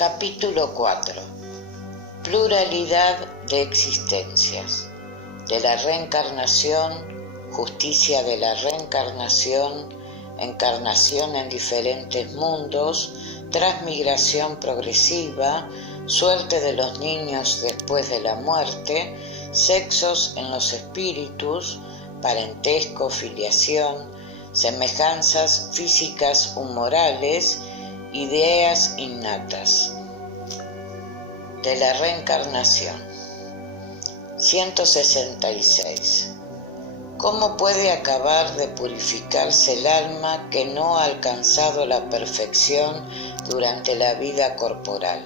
Capítulo 4. Pluralidad de existencias. De la reencarnación, justicia de la reencarnación, encarnación en diferentes mundos, transmigración progresiva, suerte de los niños después de la muerte, sexos en los espíritus, parentesco, filiación, semejanzas físicas o morales, ideas innatas. De la reencarnación. 166. ¿Cómo puede acabar de purificarse el alma que no ha alcanzado la perfección durante la vida corporal?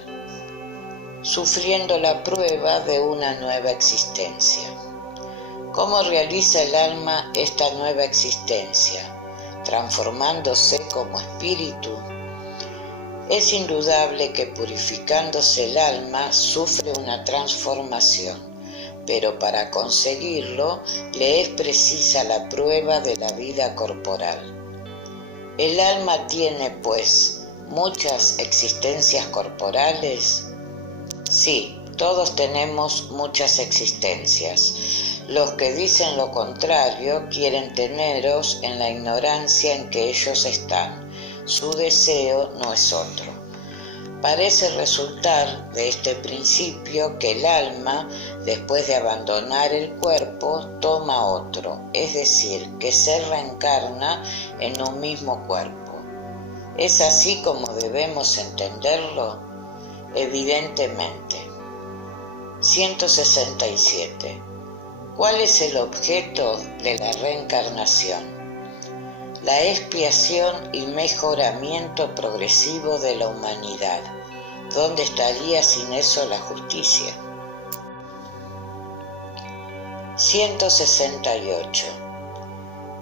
Sufriendo la prueba de una nueva existencia. ¿Cómo realiza el alma esta nueva existencia? Transformándose como espíritu. Es indudable que purificándose el alma sufre una transformación, pero para conseguirlo le es precisa la prueba de la vida corporal. ¿El alma tiene, pues, muchas existencias corporales? Sí, todos tenemos muchas existencias. Los que dicen lo contrario quieren teneros en la ignorancia en que ellos están. Su deseo no es otro. Parece resultar de este principio que el alma, después de abandonar el cuerpo, toma otro, es decir, que se reencarna en un mismo cuerpo. ¿Es así como debemos entenderlo? Evidentemente. 167. ¿Cuál es el objeto de la reencarnación? La expiación y mejoramiento progresivo de la humanidad. ¿Dónde estaría sin eso la justicia? 168.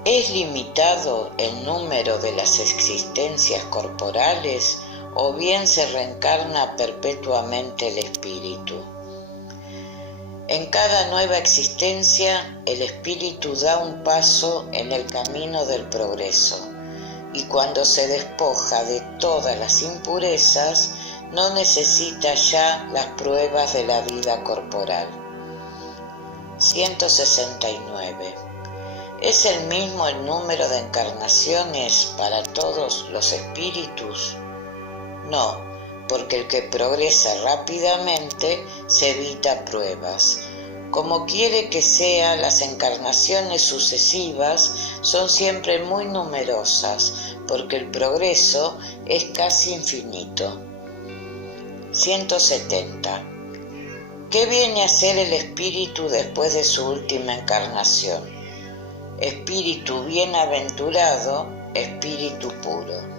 ¿Es limitado el número de las existencias corporales o bien se reencarna perpetuamente el espíritu? En cada nueva existencia, el espíritu da un paso en el camino del progreso, y cuando se despoja de todas las impurezas, no necesita ya las pruebas de la vida corporal. 169. ¿Es el mismo el número de encarnaciones para todos los espíritus? No, porque el que progresa rápidamente se evita pruebas. Como quiere que sea, las encarnaciones sucesivas son siempre muy numerosas, porque el progreso es casi infinito. 170. ¿Qué viene a ser el espíritu después de su última encarnación? Espíritu bienaventurado, espíritu puro.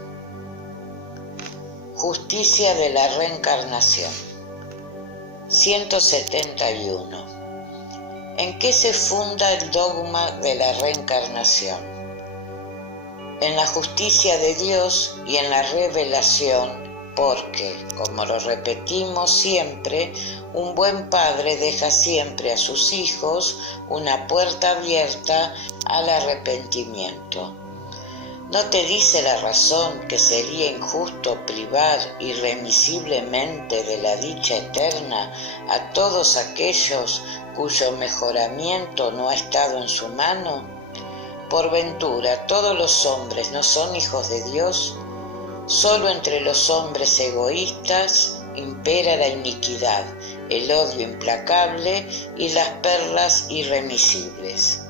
Justicia de la reencarnación. 171. ¿En qué se funda el dogma de la reencarnación? En la justicia de Dios y en la revelación, porque, como lo repetimos siempre, un buen padre deja siempre a sus hijos una puerta abierta al arrepentimiento. ¿No te dice la razón que sería injusto privar irremisiblemente de la dicha eterna a todos aquellos cuyo mejoramiento no ha estado en su mano? Por ventura, ¿todos los hombres no son hijos de Dios? Solo entre los hombres egoístas impera la iniquidad, el odio implacable y las perlas irremisibles.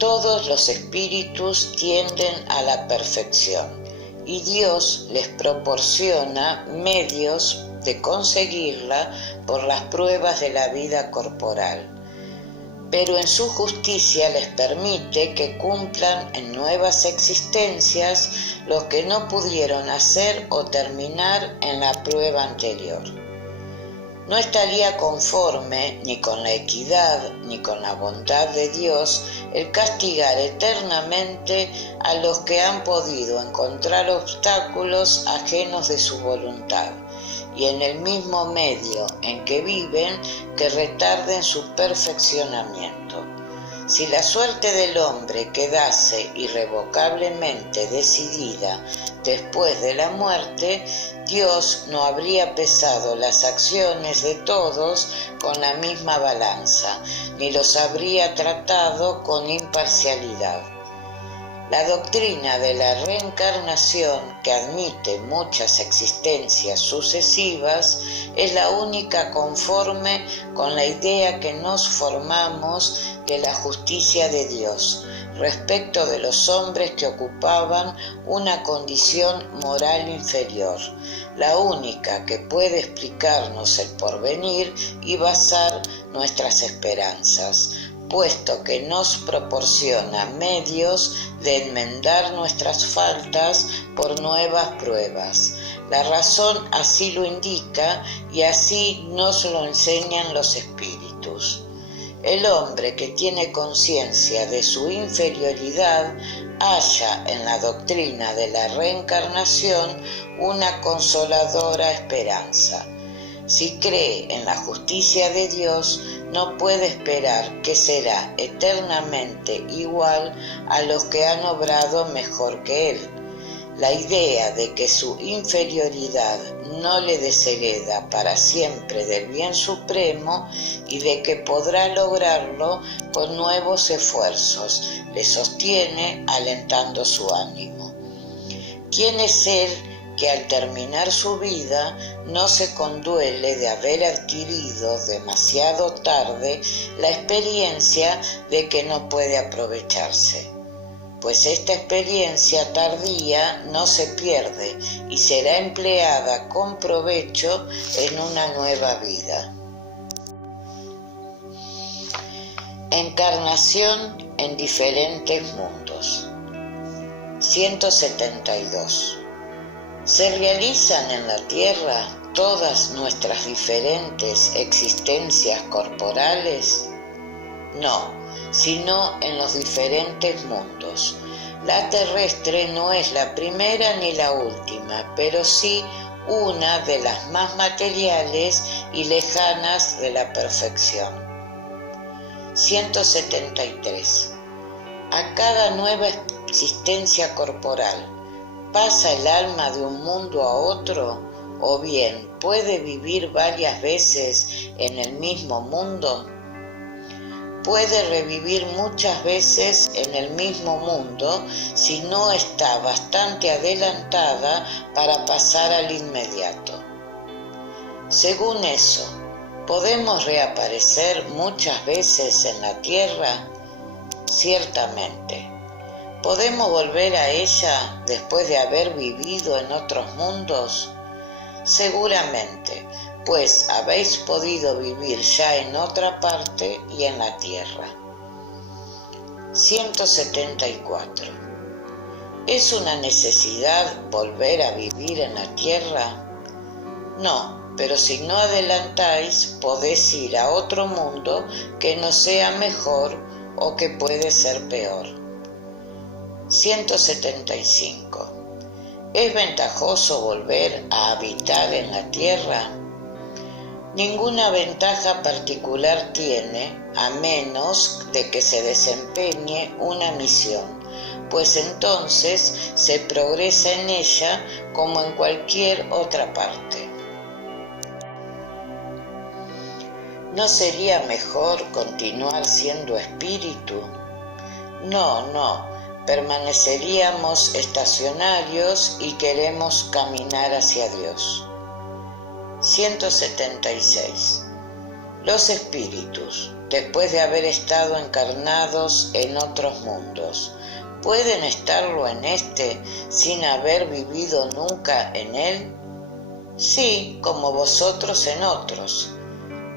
Todos los espíritus tienden a la perfección y Dios les proporciona medios de conseguirla por las pruebas de la vida corporal. Pero en su justicia les permite que cumplan en nuevas existencias lo que no pudieron hacer o terminar en la prueba anterior. No estaría conforme ni con la equidad ni con la bondad de Dios el castigar eternamente a los que han podido encontrar obstáculos ajenos de su voluntad y en el mismo medio en que viven que retarden su perfeccionamiento. Si la suerte del hombre quedase irrevocablemente decidida después de la muerte, Dios no habría pesado las acciones de todos con la misma balanza, ni los habría tratado con imparcialidad. La doctrina de la reencarnación, que admite muchas existencias sucesivas, es la única conforme con la idea que nos formamos de la justicia de Dios respecto de los hombres que ocupaban una condición moral inferior, la única que puede explicarnos el porvenir y basar nuestras esperanzas, puesto que nos proporciona medios de enmendar nuestras faltas por nuevas pruebas. La razón así lo indica y así nos lo enseñan los espíritus. El hombre que tiene conciencia de su inferioridad halla en la doctrina de la reencarnación una consoladora esperanza. Si cree en la justicia de Dios, no puede esperar que será eternamente igual a los que han obrado mejor que él. La idea de que su inferioridad no le deshereda para siempre del bien supremo y de que podrá lograrlo con nuevos esfuerzos le sostiene alentando su ánimo. ¿Quién es él que al terminar su vida no se conduele de haber adquirido demasiado tarde la experiencia de que no puede aprovecharse? Pues esta experiencia tardía no se pierde y será empleada con provecho en una nueva vida. Encarnación en diferentes mundos. 172. ¿Se realizan en la Tierra todas nuestras diferentes existencias corporales? No, sino en los diferentes mundos. La terrestre no es la primera ni la última, pero sí una de las más materiales y lejanas de la perfección. 173. A cada nueva existencia corporal, ¿pasa el alma de un mundo a otro? ¿O bien puede vivir varias veces en el mismo mundo? Puede revivir muchas veces en el mismo mundo si no está bastante adelantada para pasar al inmediato. Según eso, ¿podemos reaparecer muchas veces en la Tierra? Ciertamente. ¿Podemos volver a ella después de haber vivido en otros mundos? Seguramente, pues habéis podido vivir ya en otra parte y en la tierra. 174. ¿Es una necesidad volver a vivir en la tierra? No, pero si no adelantáis, podéis ir a otro mundo que no sea mejor o que puede ser peor. 175. ¿Es ventajoso volver a habitar en la tierra? Ninguna ventaja particular tiene, a menos de que se desempeñe una misión, pues entonces se progresa en ella como en cualquier otra parte. ¿No sería mejor continuar siendo espíritu? No, permaneceríamos estacionarios y queremos caminar hacia Dios. 176. Los espíritus, después de haber estado encarnados en otros mundos, ¿pueden estarlo en este sin haber vivido nunca en él? Sí, como vosotros en otros.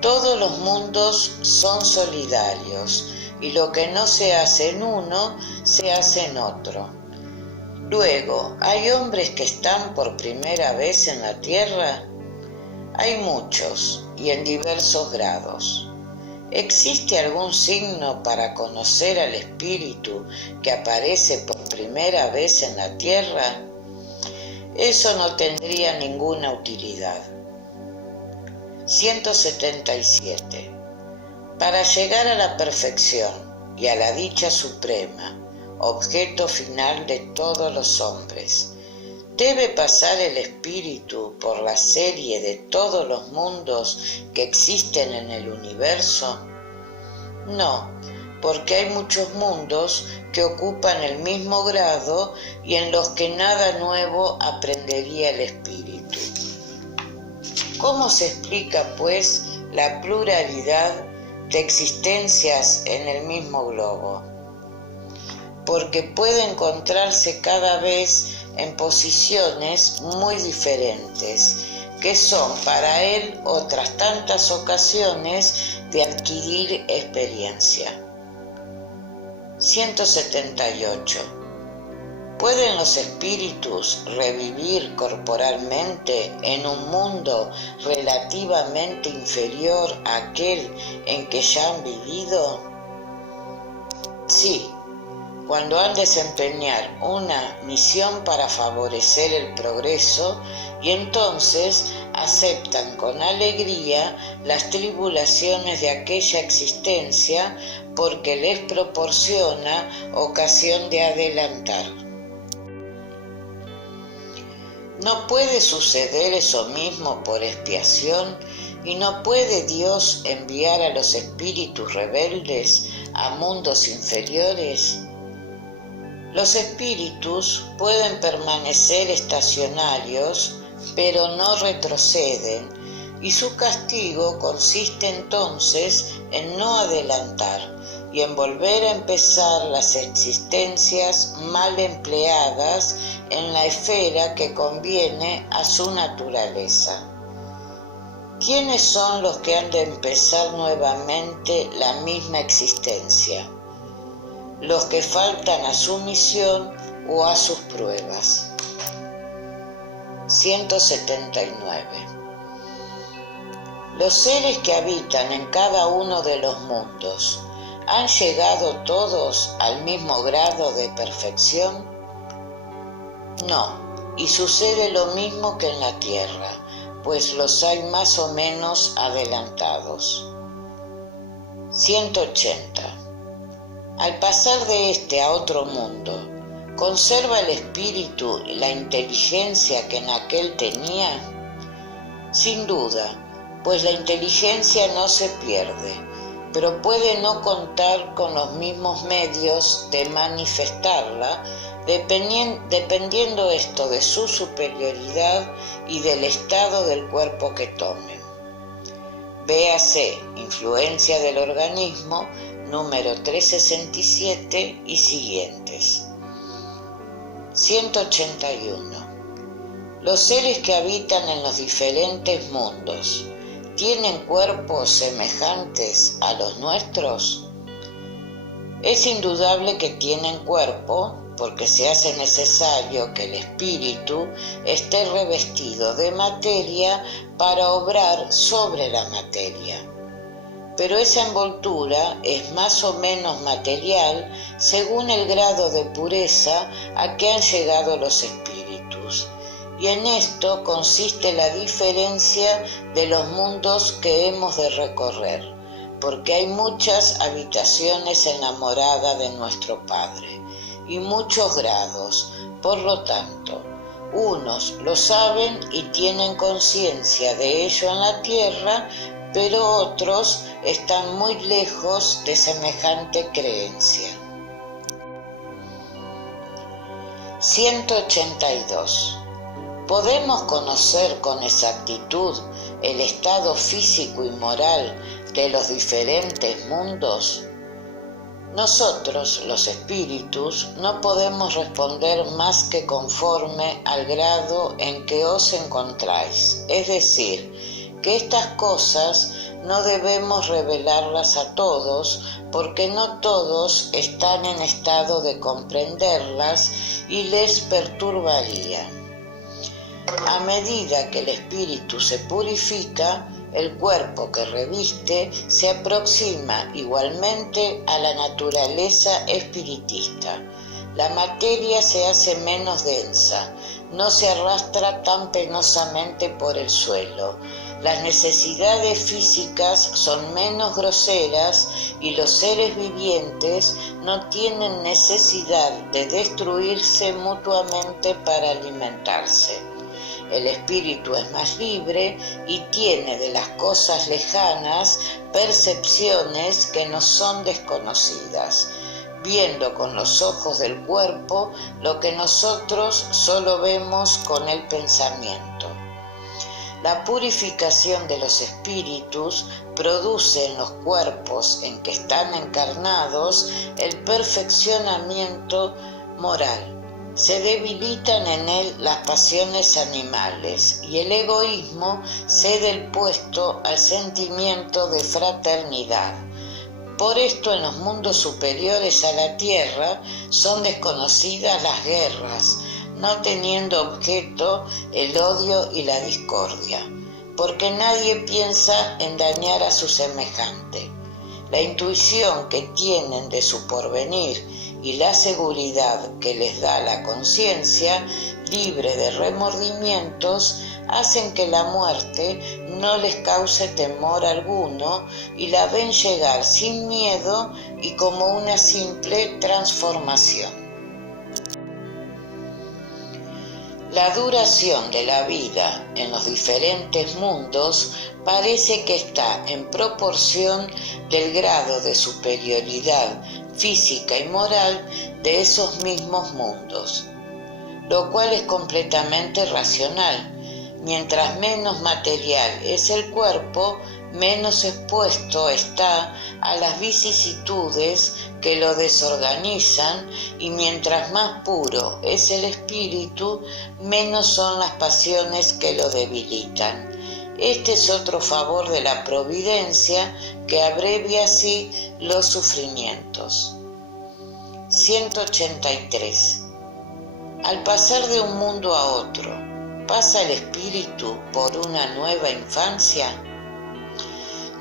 Todos los mundos son solidarios, y lo que no se hace en uno, se hace en otro. Luego, ¿hay hombres que están por primera vez en la tierra? Hay muchos, y en diversos grados. ¿Existe algún signo para conocer al espíritu que aparece por primera vez en la tierra? Eso no tendría ninguna utilidad. 177. Para llegar a la perfección, y a la dicha suprema, objeto final de todos los hombres. ¿Debe pasar el espíritu por la serie de todos los mundos que existen en el universo? No, porque hay muchos mundos que ocupan el mismo grado y en los que nada nuevo aprendería el espíritu. ¿Cómo se explica, pues, la pluralidad de existencias en el mismo globo? Porque puede encontrarse cada vez en posiciones muy diferentes, que son para él otras tantas ocasiones de adquirir experiencia. 178. ¿Pueden los espíritus revivir corporalmente en un mundo relativamente inferior a aquel en que ya han vivido? Sí, cuando han de desempeñar una misión para favorecer el progreso y entonces aceptan con alegría las tribulaciones de aquella existencia porque les proporciona ocasión de adelantar. ¿No puede suceder eso mismo por expiación y no puede Dios enviar a los espíritus rebeldes a mundos inferiores? Los espíritus pueden permanecer estacionarios, pero no retroceden, y su castigo consiste entonces en no adelantar y en volver a empezar las existencias mal empleadas en la esfera que conviene a su naturaleza. ¿Quiénes son los que han de empezar nuevamente la misma existencia? Los que faltan a su misión o a sus pruebas. 179. Los seres que habitan en cada uno de los mundos, ¿han llegado todos al mismo grado de perfección? No, y sucede lo mismo que en la tierra, pues los hay más o menos adelantados. 180. Al pasar de este a otro mundo, ¿conserva el espíritu la inteligencia que en aquel tenía? Sin duda, pues la inteligencia no se pierde, pero puede no contar con los mismos medios de manifestarla, dependiendo esto de su superioridad y del estado del cuerpo que tomen. Véase Influencia del organismo, número 367 y siguientes. 181. Los seres que habitan en los diferentes mundos, ¿tienen cuerpos semejantes a los nuestros? Es indudable que tienen cuerpo, porque se hace necesario que el espíritu esté revestido de materia para obrar sobre la materia. Pero esa envoltura es más o menos material según el grado de pureza a que han llegado los espíritus. Y en esto consiste la diferencia de los mundos que hemos de recorrer, porque hay muchas habitaciones en la morada de nuestro Padre, y muchos grados. Por lo tanto, unos lo saben y tienen conciencia de ello en la tierra, pero otros están muy lejos de semejante creencia. 182. ¿Podemos conocer con exactitud el estado físico y moral de los diferentes mundos? Nosotros, los espíritus, no podemos responder más que conforme al grado en que os encontráis, es decir, que estas cosas no debemos revelarlas a todos, porque no todos están en estado de comprenderlas y les perturbaría. A medida que el espíritu se purifica, el cuerpo que reviste se aproxima igualmente a la naturaleza espiritista. La materia se hace menos densa, no se arrastra tan penosamente por el suelo. Las necesidades físicas son menos groseras y los seres vivientes no tienen necesidad de destruirse mutuamente para alimentarse. El espíritu es más libre y tiene de las cosas lejanas percepciones que nos son desconocidas, viendo con los ojos del cuerpo lo que nosotros solo vemos con el pensamiento. La purificación de los espíritus produce en los cuerpos en que están encarnados el perfeccionamiento moral. Se debilitan en él las pasiones animales y el egoísmo cede el puesto al sentimiento de fraternidad. Por esto en los mundos superiores a la tierra son desconocidas las guerras, no teniendo objeto el odio y la discordia, porque nadie piensa en dañar a su semejante. La intuición que tienen de su porvenir y la seguridad que les da la conciencia, libre de remordimientos, hacen que la muerte no les cause temor alguno y la ven llegar sin miedo y como una simple transformación. La duración de la vida en los diferentes mundos parece que está en proporción del grado de superioridad física y moral de esos mismos mundos, lo cual es completamente racional. Mientras menos material es el cuerpo, menos expuesto está a las vicisitudes que lo desorganizan, y mientras más puro es el espíritu, menos son las pasiones que lo debilitan. Este es otro favor de la providencia que abrevia así los sufrimientos. 183. Al pasar de un mundo a otro, ¿pasa el espíritu por una nueva infancia?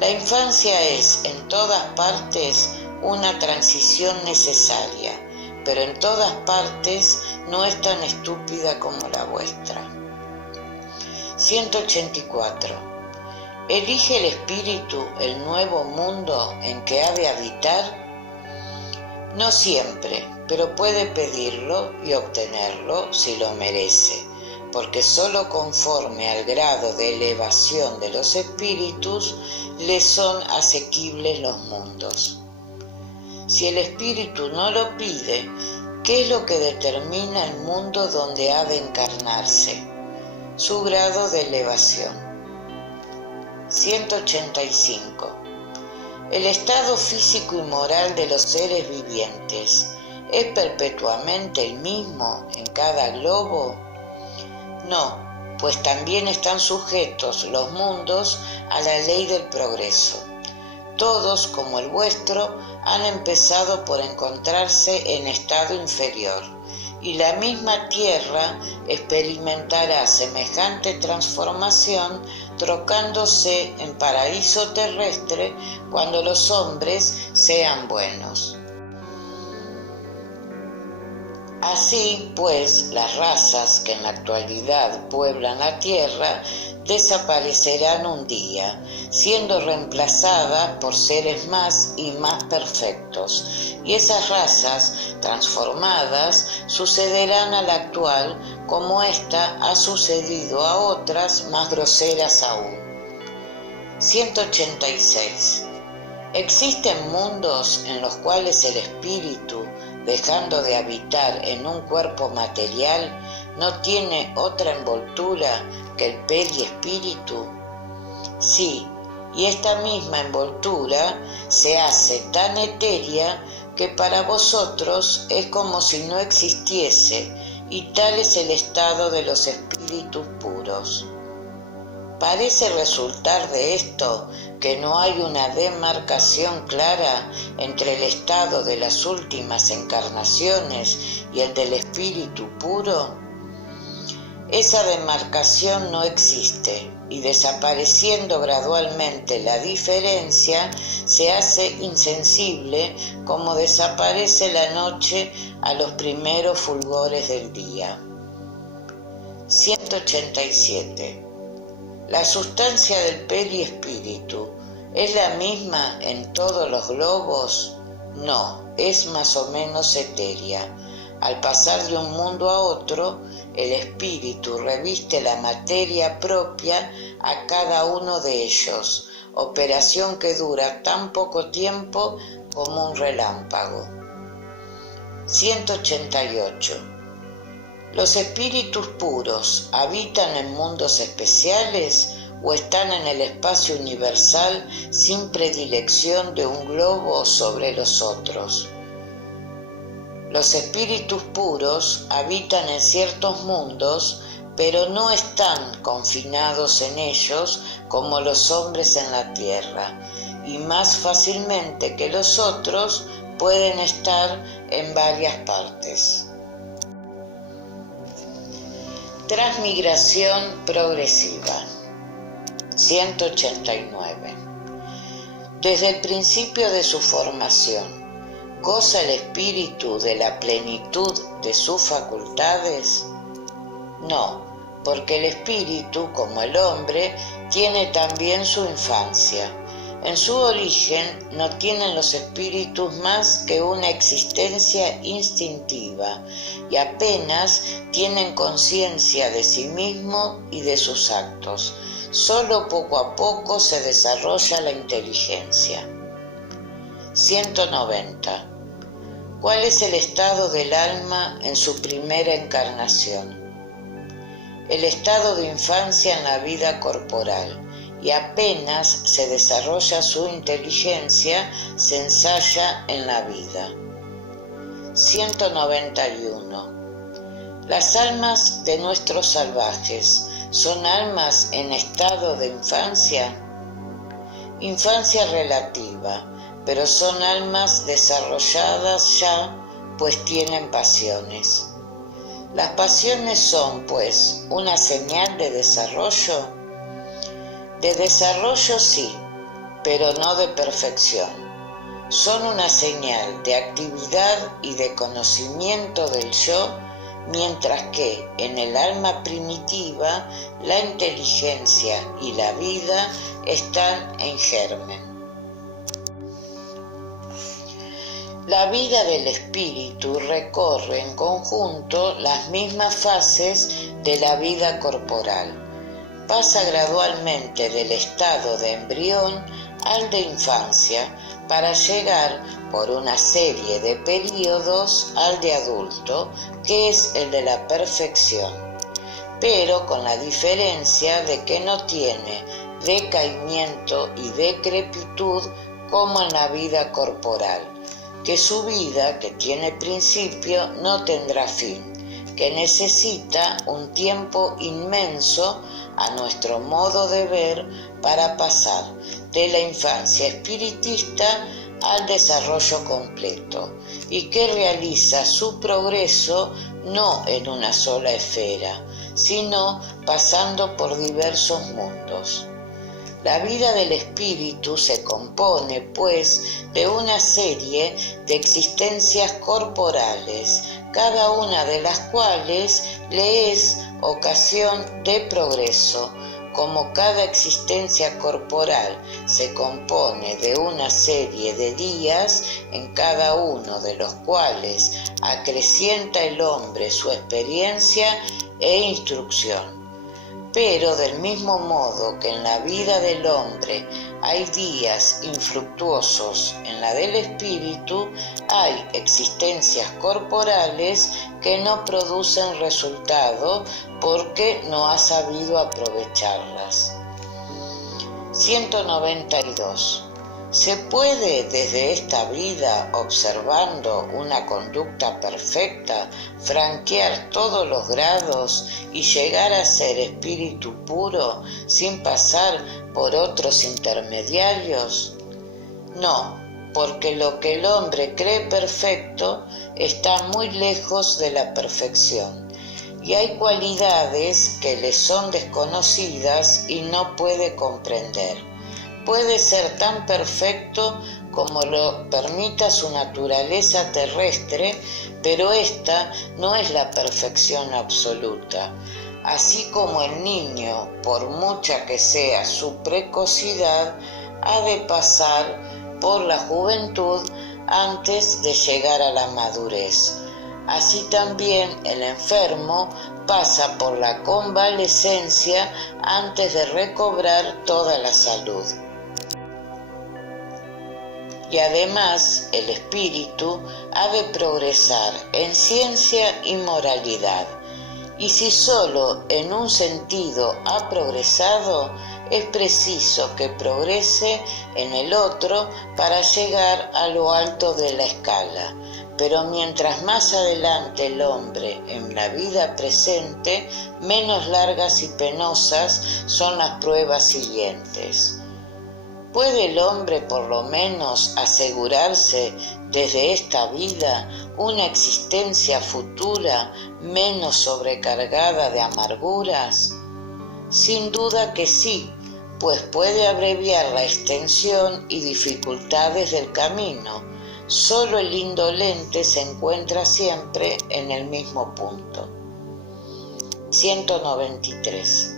La infancia es en todas partes una transición necesaria, pero en todas partes no es tan estúpida como la vuestra. 184. ¿Elige el espíritu el nuevo mundo en que ha de habitar? No siempre, pero puede pedirlo y obtenerlo si lo merece, porque solo conforme al grado de elevación de los espíritus les son asequibles los mundos. Si el espíritu no lo pide, ¿qué es lo que determina el mundo donde ha de encarnarse? Su grado de elevación. 185. El estado físico y moral de los seres vivientes ¿es perpetuamente el mismo en cada globo? No, pues también están sujetos los mundos a la ley del progreso. Todos, como el vuestro, han empezado por encontrarse en estado inferior, y la misma tierra experimentará semejante transformación trocándose en paraíso terrestre cuando los hombres sean buenos. Así pues, las razas que en la actualidad pueblan la tierra desaparecerán un día, siendo reemplazadas por seres más y más perfectos, y esas razas transformadas sucederán a la actual como ésta ha sucedido a otras más groseras aún. 186. ¿Existen mundos en los cuales el espíritu, dejando de habitar en un cuerpo material, no tiene otra envoltura que el periespíritu? Sí, y esta misma envoltura se hace tan etérea que para vosotros es como si no existiese, y tal es el estado de los espíritus puros. Parece resultar de esto que no hay una demarcación clara entre el estado de las últimas encarnaciones y el del espíritu puro. Esa demarcación no existe, y desapareciendo gradualmente la diferencia, se hace insensible como desaparece la noche a los primeros fulgores del día. 187. La sustancia del periespíritu ¿Es la misma en todos los globos? No, es más o menos etérea. Al pasar de un mundo a otro, el espíritu reviste la materia propia a cada uno de ellos, operación que dura tan poco tiempo como un relámpago. 188. ¿Los espíritus puros habitan en mundos especiales o están en el espacio universal sin predilección de un globo sobre los otros? Los espíritus puros habitan en ciertos mundos, pero no están confinados en ellos como los hombres en la tierra, y más fácilmente que los otros pueden estar en varias partes. Transmigración progresiva. 189. Desde el principio de su formación, ¿goza el espíritu de la plenitud de sus facultades? No, porque el espíritu, como el hombre, tiene también su infancia. En su origen no tienen los espíritus más que una existencia instintiva y apenas tienen conciencia de sí mismo y de sus actos. Solo poco a poco se desarrolla la inteligencia. 190. ¿Cuál es el estado del alma en su primera encarnación? El estado de infancia en la vida corporal, y apenas se desarrolla su inteligencia, se ensaya en la vida. 191. Las almas de nuestros salvajes son almas en estado de infancia. Infancia relativa, pero son almas desarrolladas ya, pues tienen pasiones. Las pasiones son, pues, una señal de desarrollo. De desarrollo sí, pero no de perfección. Son una señal de actividad y de conocimiento del yo, mientras que en el alma primitiva la inteligencia y la vida están en germen. La vida del espíritu recorre en conjunto las mismas fases de la vida corporal. Pasa gradualmente del estado de embrión al de infancia para llegar por una serie de períodos al de adulto, que es el de la perfección, pero con la diferencia de que no tiene decaimiento y decrepitud como en la vida corporal, que su vida, que tiene principio, no tendrá fin, que necesita un tiempo inmenso a nuestro modo de ver para pasar de la infancia espiritista al desarrollo completo, y que realiza su progreso no en una sola esfera, sino pasando por diversos mundos. La vida del espíritu se compone, pues, de una serie de existencias corporales, cada una de las cuales le es ocasión de progreso. Como cada existencia corporal se compone de una serie de días, en cada uno de los cuales acrecienta el hombre su experiencia e instrucción. Pero del mismo modo que en la vida del hombre hay días infructuosos, en la del espíritu hay existencias corporales que no producen resultado porque no ha sabido aprovecharlas. 192. ¿Se puede desde esta vida, observando una conducta perfecta, franquear todos los grados y llegar a ser espíritu puro sin pasar por otros intermediarios? No, porque lo que el hombre cree perfecto está muy lejos de la perfección, y hay cualidades que le son desconocidas y no puede comprender. Puede ser tan perfecto como lo permita su naturaleza terrestre, pero esta no es la perfección absoluta. Así como el niño, por mucha que sea su precocidad, ha de pasar por la juventud antes de llegar a la madurez. Así también el enfermo pasa por la convalescencia antes de recobrar toda la salud. Y además el espíritu ha de progresar en ciencia y moralidad. Y si solo en un sentido ha progresado, es preciso que progrese en el otro para llegar a lo alto de la escala. Pero mientras más adelante el hombre en la vida presente, menos largas y penosas son las pruebas siguientes. ¿Puede el hombre por lo menos asegurarse desde esta vida una existencia futura menos sobrecargada de amarguras? Sin duda que sí, pues puede abreviar la extensión y dificultades del camino. Solo el indolente se encuentra siempre en el mismo punto. 193.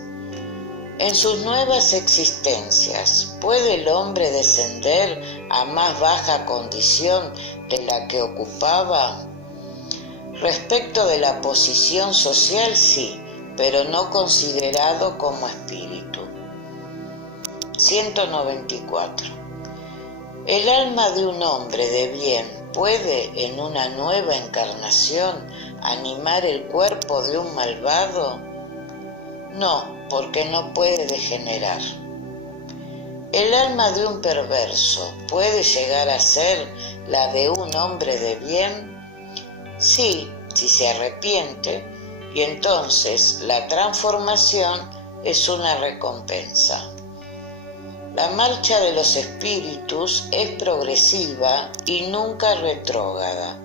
En sus nuevas existencias, ¿puede el hombre descender a más baja condición de la que ocupaba? Respecto de la posición social, sí, pero no considerado como espíritu. 194. ¿El alma de un hombre de bien puede en una nueva encarnación animar el cuerpo de un malvado? No, porque no puede degenerar. ¿El alma de un perverso puede llegar a ser la de un hombre de bien? Sí, si se arrepiente, y entonces la transformación es una recompensa. La marcha de los espíritus es progresiva y nunca retrógrada.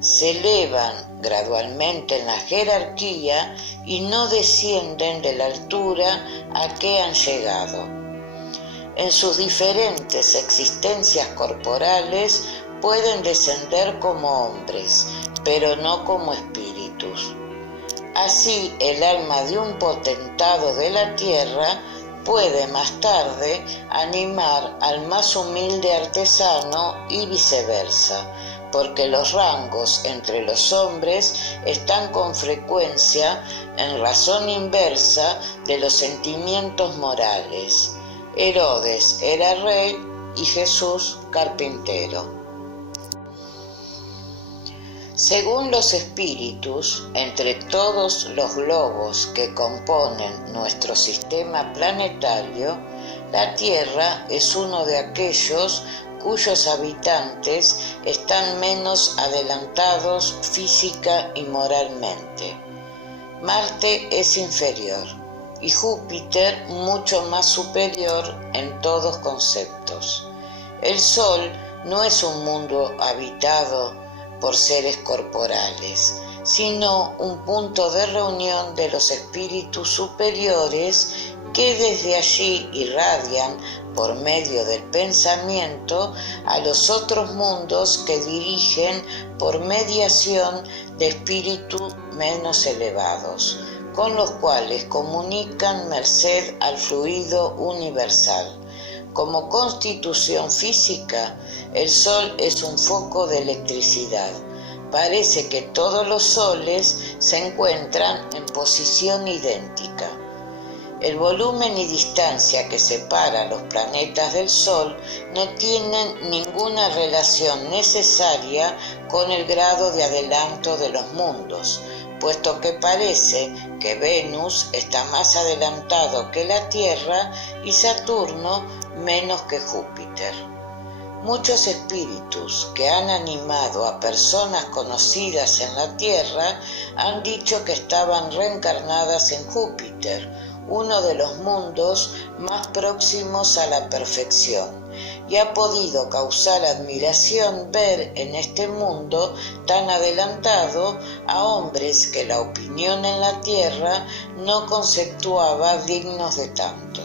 Se elevan gradualmente en la jerarquía y no descienden de la altura a que han llegado. En sus diferentes existencias corporales pueden descender como hombres, pero no como espíritus. Así, el alma de un potentado de la tierra puede más tarde animar al más humilde artesano y viceversa, porque los rangos entre los hombres están con frecuencia en razón inversa de los sentimientos morales. Herodes era rey y Jesús carpintero. Según los espíritus, entre todos los globos que componen nuestro sistema planetario, la Tierra es uno de aquellos cuyos habitantes están menos adelantados física y moralmente. Marte es inferior y Júpiter mucho más superior en todos conceptos. El Sol no es un mundo habitado por seres corporales, sino un punto de reunión de los espíritus superiores que desde allí irradian por medio del pensamiento a los otros mundos que dirigen por mediación de espíritus menos elevados, con los cuales comunican merced al fluido universal. Como constitución física, el Sol es un foco de electricidad. Parece que todos los soles se encuentran en posición idéntica. El volumen y distancia que separa los planetas del Sol no tienen ninguna relación necesaria con el grado de adelanto de los mundos, puesto que parece que Venus está más adelantado que la Tierra y Saturno menos que Júpiter. Muchos espíritus que han animado a personas conocidas en la Tierra han dicho que estaban reencarnadas en Júpiter, uno de los mundos más próximos a la perfección, y ha podido causar admiración ver en este mundo tan adelantado a hombres que la opinión en la Tierra no conceptuaba dignos de tanto.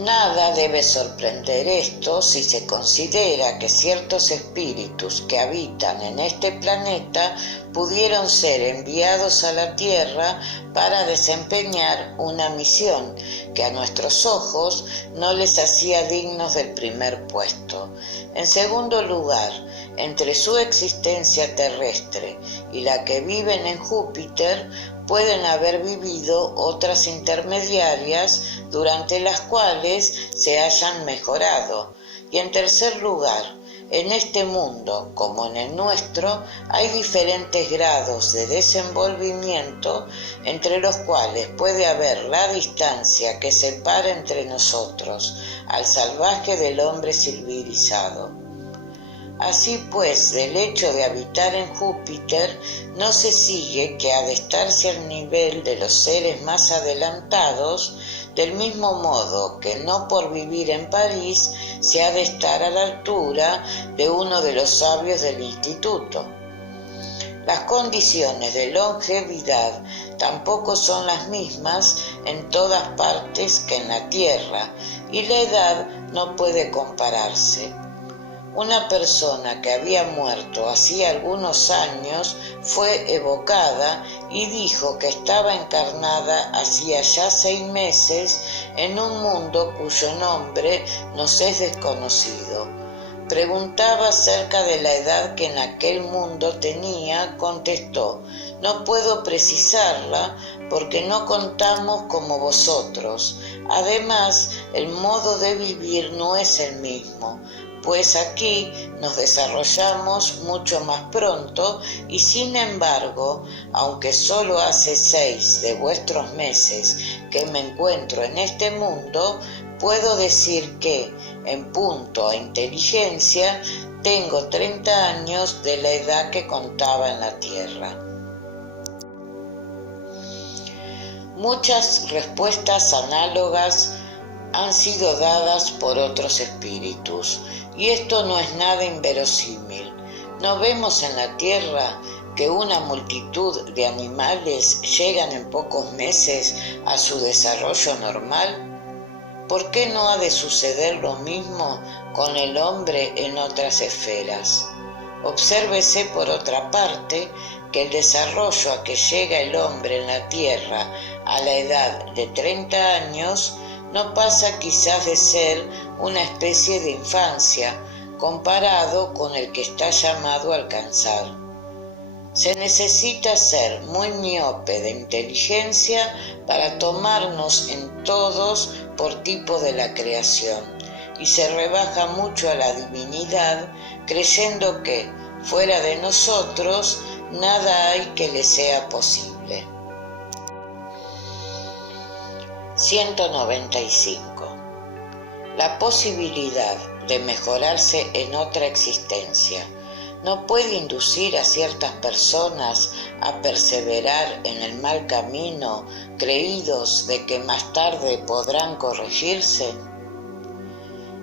Nada debe sorprender esto si se considera que ciertos espíritus que habitan en este planeta pudieron ser enviados a la Tierra para desempeñar una misión que a nuestros ojos no les hacía dignos del primer puesto. En segundo lugar, entre su existencia terrestre y la que viven en Júpiter, pueden haber vivido otras intermediarias durante las cuales se hayan mejorado. Y en tercer lugar, en este mundo, como en el nuestro, hay diferentes grados de desenvolvimiento entre los cuales puede haber la distancia que separa entre nosotros al salvaje del hombre civilizado. Así pues, del hecho de habitar en Júpiter, no se sigue que ha de estarse al nivel de los seres más adelantados, del mismo modo que no por vivir en París se ha de estar a la altura de uno de los sabios del instituto. Las condiciones de longevidad tampoco son las mismas en todas partes que en la Tierra, y la edad no puede compararse. Una persona que había muerto hacía algunos años fue evocada y dijo que estaba encarnada hacía ya 6 meses en un mundo cuyo nombre nos es desconocido. Preguntaba acerca de la edad que en aquel mundo tenía, contestó: no puedo precisarla porque no contamos como vosotros. Además, el modo de vivir no es el mismo, pues aquí nos desarrollamos mucho más pronto y sin embargo, aunque solo hace 6 de vuestros meses que me encuentro en este mundo, puedo decir que, en punto a inteligencia, tengo 30 años de la edad que contaba en la Tierra. Muchas respuestas análogas han sido dadas por otros espíritus, y esto no es nada inverosímil. ¿No vemos en la Tierra que una multitud de animales llegan en pocos meses a su desarrollo normal? ¿Por qué no ha de suceder lo mismo con el hombre en otras esferas? Obsérvese por otra parte que el desarrollo a que llega el hombre en la Tierra a la edad de 30 años no pasa quizás de ser una especie de infancia comparado con el que está llamado a alcanzar. Se necesita ser muy miope de inteligencia para tomarnos en todos por tipo de la creación, y se rebaja mucho a la divinidad creyendo que, fuera de nosotros, nada hay que le sea posible. 195. La posibilidad de mejorarse en otra existencia no puede inducir a ciertas personas a perseverar en el mal camino, creídos de que más tarde podrán corregirse.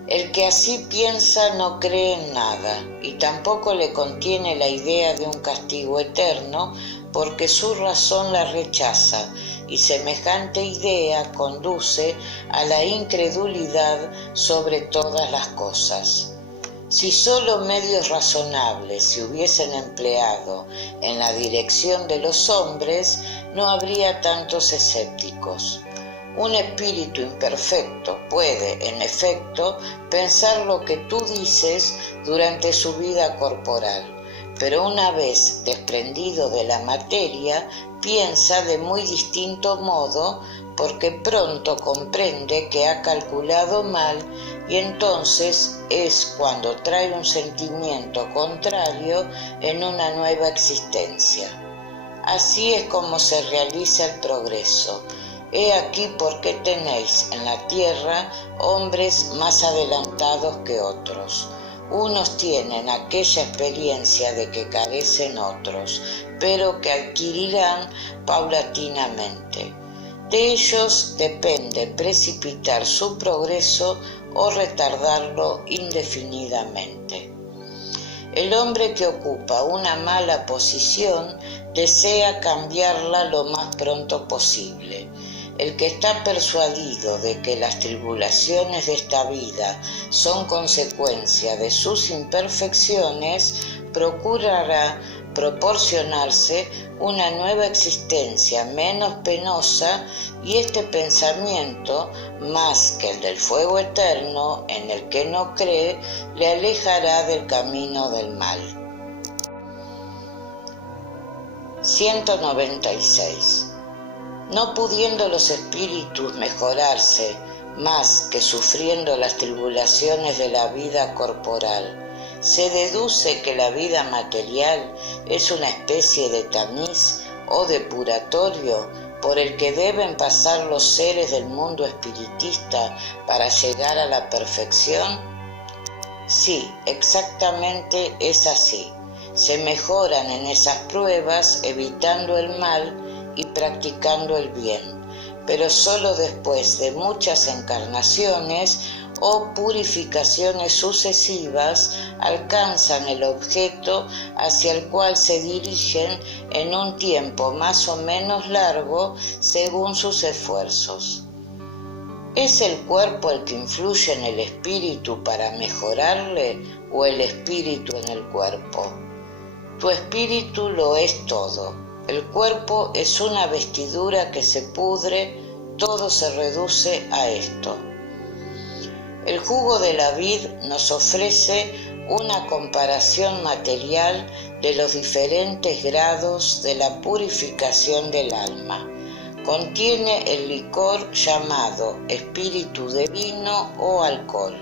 El que así piensa no cree en nada, y tampoco le contiene la idea de un castigo eterno, porque su razón la rechaza, y semejante idea conduce a la incredulidad sobre todas las cosas. Si solo medios razonables se hubiesen empleado en la dirección de los hombres, no habría tantos escépticos. Un espíritu imperfecto puede, en efecto, pensar lo que tú dices durante su vida corporal, pero una vez desprendido de la materia, piensa de muy distinto modo, porque pronto comprende que ha calculado mal, y entonces es cuando trae un sentimiento contrario en una nueva existencia. Así es como se realiza el progreso. He aquí por qué tenéis en la tierra hombres más adelantados que otros. Unos tienen aquella experiencia de que carecen otros, pero que adquirirán paulatinamente. De ellos depende precipitar su progreso o retardarlo indefinidamente. El hombre que ocupa una mala posición desea cambiarla lo más pronto posible. El que está persuadido de que las tribulaciones de esta vida son consecuencia de sus imperfecciones, procurará proporcionarse una nueva existencia menos penosa, y este pensamiento, más que el del fuego eterno en el que no cree, le alejará del camino del mal. 196. No pudiendo los espíritus mejorarse más que sufriendo las tribulaciones de la vida corporal, se deduce que la vida material es una especie de tamiz o depuratorio por el que deben pasar los seres del mundo espiritista para llegar a la perfección. Sí, exactamente es así. Se mejoran en esas pruebas evitando el mal y practicando el bien, pero solo después de muchas encarnaciones o purificaciones sucesivas alcanzan el objeto hacia el cual se dirigen en un tiempo más o menos largo según sus esfuerzos. ¿Es el cuerpo el que influye en el espíritu para mejorarle o el espíritu en el cuerpo? Tu espíritu lo es todo. El cuerpo es una vestidura que se pudre, todo se reduce a esto. El jugo de la vid nos ofrece una comparación material de los diferentes grados de la purificación del alma. Contiene el licor llamado espíritu de vino o alcohol,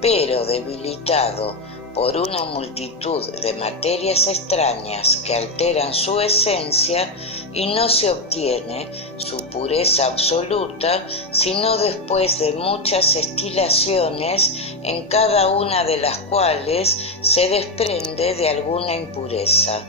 pero debilitado por una multitud de materias extrañas que alteran su esencia, y no se obtiene su pureza absoluta sino después de muchas estilaciones, en cada una de las cuales se desprende de alguna impureza.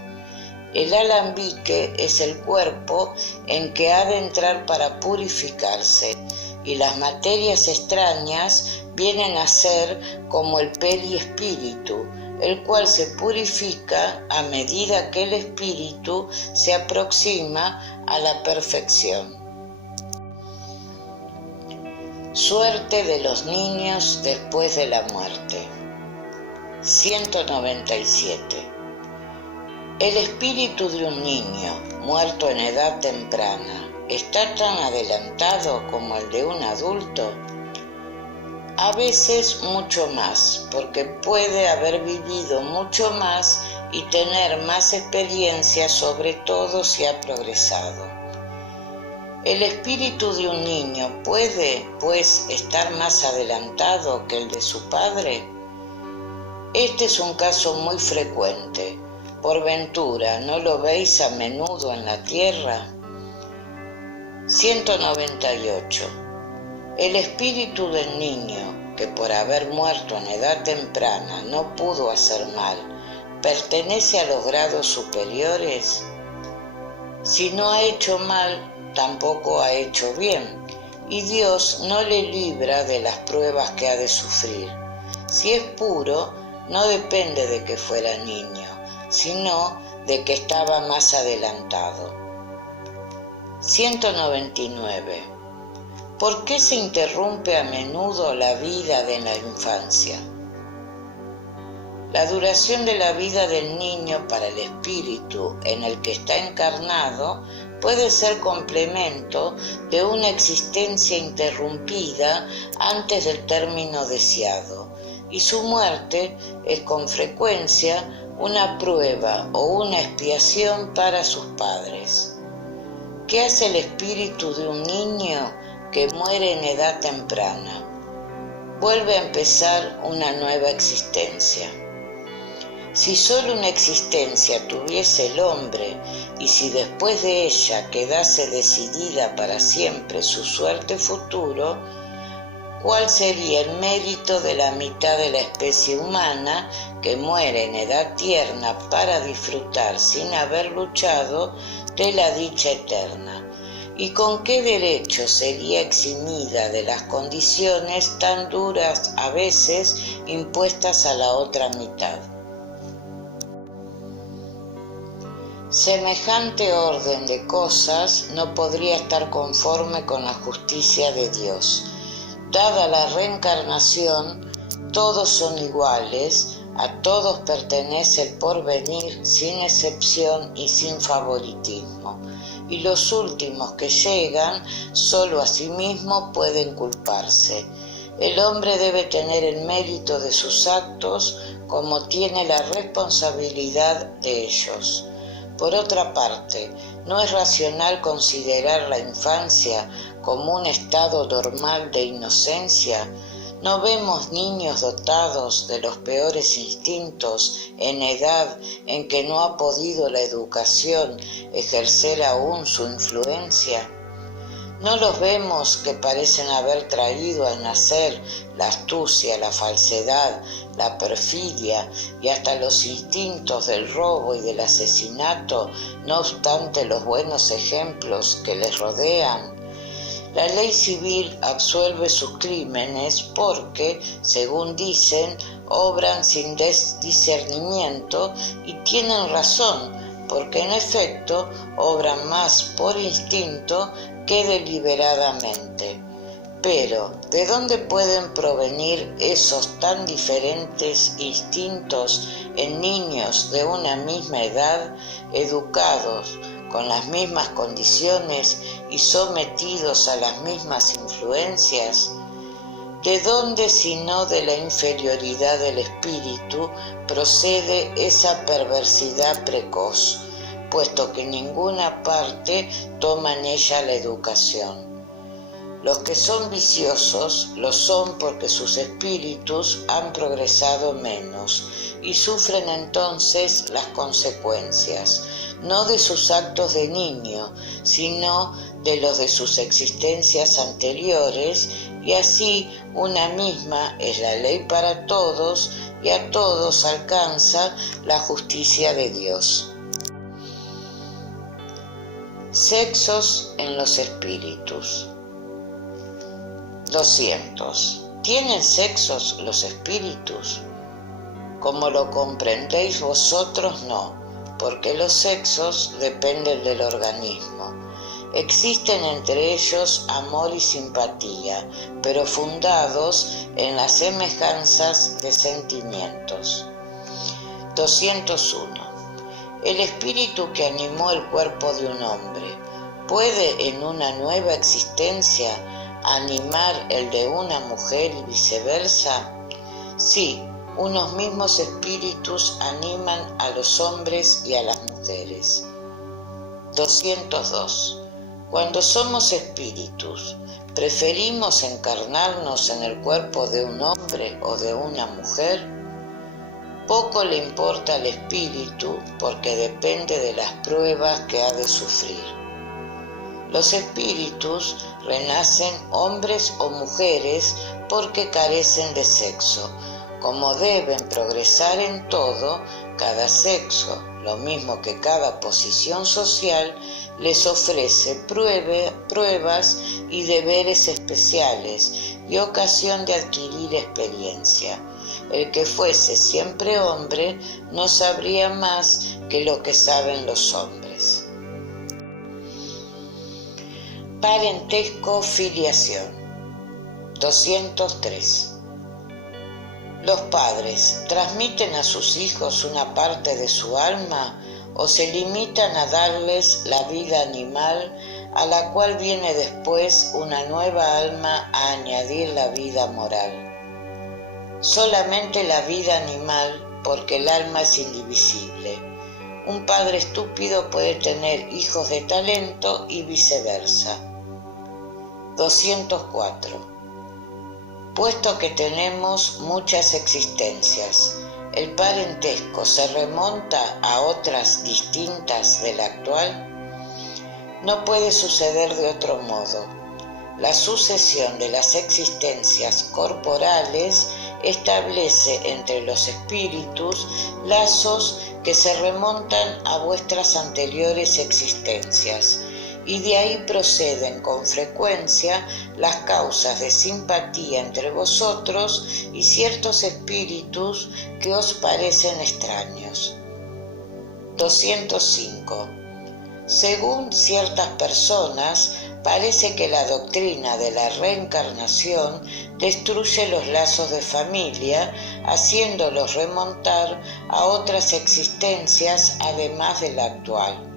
El alambique es el cuerpo en que ha de entrar para purificarse, y las materias extrañas vienen a ser como el perispíritu, el cual se purifica a medida que el espíritu se aproxima a la perfección. Suerte de los niños después de la muerte. 197. El espíritu de un niño muerto en edad temprana ¿está tan adelantado como el de un adulto? A veces mucho más, porque puede haber vivido mucho más y tener más experiencia, sobre todo si ha progresado. ¿El espíritu de un niño puede, pues, estar más adelantado que el de su padre? Este es un caso muy frecuente. ¿Por ventura no lo veis a menudo en la tierra? 198. El espíritu del niño, que por haber muerto en edad temprana no pudo hacer mal, ¿pertenece a los grados superiores? Si no ha hecho mal, tampoco ha hecho bien, y Dios no le libra de las pruebas que ha de sufrir. Si es puro, no depende de que fuera niño, sino de que estaba más adelantado. 199. ¿Por qué se interrumpe a menudo la vida de la infancia? La duración de la vida del niño para el espíritu en el que está encarnado puede ser complemento de una existencia interrumpida antes del término deseado, y su muerte es con frecuencia una prueba o una expiación para sus padres. ¿Qué hace el espíritu de un niño que muere en edad temprana? Vuelve a empezar una nueva existencia. Si solo una existencia tuviese el hombre, y si después de ella quedase decidida para siempre su suerte futuro, ¿cuál sería el mérito de la mitad de la especie humana que muere en edad tierna para disfrutar sin haber luchado de la dicha eterna? ¿Y con qué derecho sería eximida de las condiciones tan duras a veces impuestas a la otra mitad? Semejante orden de cosas no podría estar conforme con la justicia de Dios. Dada la reencarnación, todos son iguales, a todos pertenece el porvenir sin excepción y sin favoritismo, y los últimos que llegan solo a sí mismos pueden culparse. El hombre debe tener el mérito de sus actos como tiene la responsabilidad de ellos. Por otra parte, ¿no es racional considerar la infancia como un estado normal de inocencia? ¿No vemos niños dotados de los peores instintos en edad en que no ha podido la educación ejercer aún su influencia? ¿No los vemos que parecen haber traído al nacer la astucia, la falsedad, la perfidia y hasta los instintos del robo y del asesinato, no obstante los buenos ejemplos que les rodean? La ley civil absuelve sus crímenes porque, según dicen, obran sin discernimiento y tienen razón, porque en efecto obran más por instinto que deliberadamente. Pero, ¿de dónde pueden provenir esos tan diferentes instintos en niños de una misma edad, educados con las mismas condiciones y sometidos a las mismas influencias? ¿De dónde sino de la inferioridad del espíritu procede esa perversidad precoz, puesto que ninguna parte toma en ella la educación? Los que son viciosos lo son porque sus espíritus han progresado menos y sufren entonces las consecuencias, no de sus actos de niño, sino de los de sus existencias anteriores, y así una misma es la ley para todos y a todos alcanza la justicia de Dios. Sexos en los espíritus. 200. ¿Tienen sexos los espíritus? Como lo comprendéis vosotros, no, porque los sexos dependen del organismo. Existen entre ellos amor y simpatía, pero fundados en las semejanzas de sentimientos. 201. El espíritu que animó el cuerpo de un hombre, ¿puede en una nueva existencia animar el de una mujer y viceversa? Sí, unos mismos espíritus animan a los hombres y a las mujeres. 202. Cuando somos espíritus, ¿preferimos encarnarnos en el cuerpo de un hombre o de una mujer? Poco le importa al espíritu porque depende de las pruebas que ha de sufrir. Los espíritus renacen hombres o mujeres porque carecen de sexo. Como deben progresar en todo, cada sexo, lo mismo que cada posición social, les ofrece pruebas y deberes especiales y ocasión de adquirir experiencia. El que fuese siempre hombre no sabría más que lo que saben los hombres. Parentesco, filiación. 203. ¿Los padres transmiten a sus hijos una parte de su alma o se limitan a darles la vida animal, a la cual viene después una nueva alma a añadir la vida moral? Solamente la vida animal, porque el alma es indivisible. Un padre estúpido puede tener hijos de talento y viceversa. 204. Puesto que tenemos muchas existencias, ¿el parentesco se remonta a otras distintas de la actual? No puede suceder de otro modo. La sucesión de las existencias corporales establece entre los espíritus lazos que se remontan a vuestras anteriores existencias, y de ahí proceden con frecuencia las causas de simpatía entre vosotros y ciertos espíritus que os parecen extraños. 205. Según ciertas personas, parece que la doctrina de la reencarnación destruye los lazos de familia, haciéndolos remontar a otras existencias además de la actual.